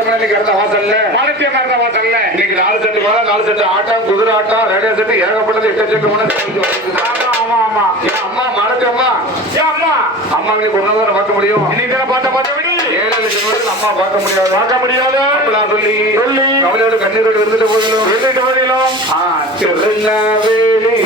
இன்னைக்கு இருந்த வாசல்ல மாணிக்கம் இருந்த வாசல்ல இன்னைக்கு 4 செட்டு மேல 4 செட்டு ஆட்டம் குதிரை ஆட்டம் ரேடியோ செட்டு ஏகப்பட்டது 8 செட்டு ஆமா ஆமா அம்மா மாணிக்கம்மா ஏன் அம்மா அம்மா இன்னைக்கு ஒரு நாள் பார்க்க முடியும் இன்னைக்கு பாட்ட பார்த்தபடி 7 லட்சம் அம்மா பார்க்க முடியாது சொல்லி சொல்லி அவளோட கண்ணீரோடு இருந்துட்டு போதிலும் போதிலும் திருநெல்வேலி